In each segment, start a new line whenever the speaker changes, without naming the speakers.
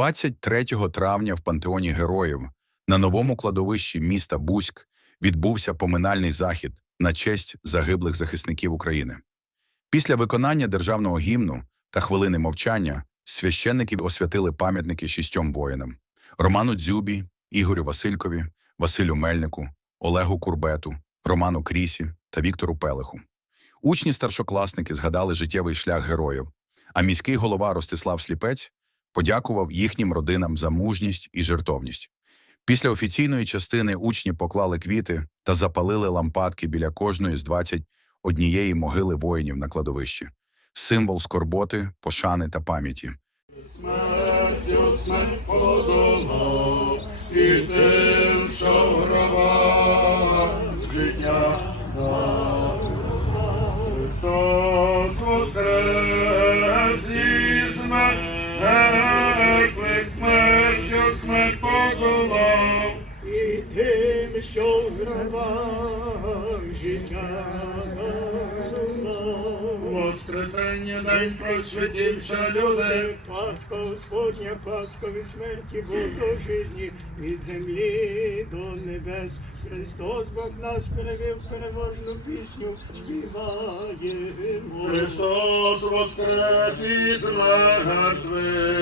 23 травня в пантеоні героїв на новому кладовищі міста Буськ відбувся поминальний захід на честь загиблих захисників України. Після виконання державного гімну та хвилини мовчання священники освятили пам'ятники шістьом воїнам: Роману Дзюбі, Ігорю Василькові, Василю Мельнику, Олегу Курбету, Роману Крісі та Віктору Пелеху. Учні старшокласники згадали життєвий шлях героїв, а міський голова Ростислав Сліпець подякував їхнім родинам за мужність і жертовність. Після офіційної частини учні поклали квіти та запалили лампадки біля кожної з 21 могили воїнів на кладовищі. Символ скорботи, пошани та пам'яті.
Смертю смерть подолав, і тим, що в гробах життя дав. Христос воскрес смерть подолав.
і тим, що в життя.
Воскресення день просвітівши люди,
Пасха Господня, Пасха від смерті Богожитні, від землі до небес. Христос Бог нас перевів переможну пісню, співаємо.
Христос воскрес із мертвих.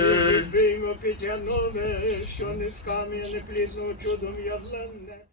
Нове, що не з кам'я неплідного чудом явлене.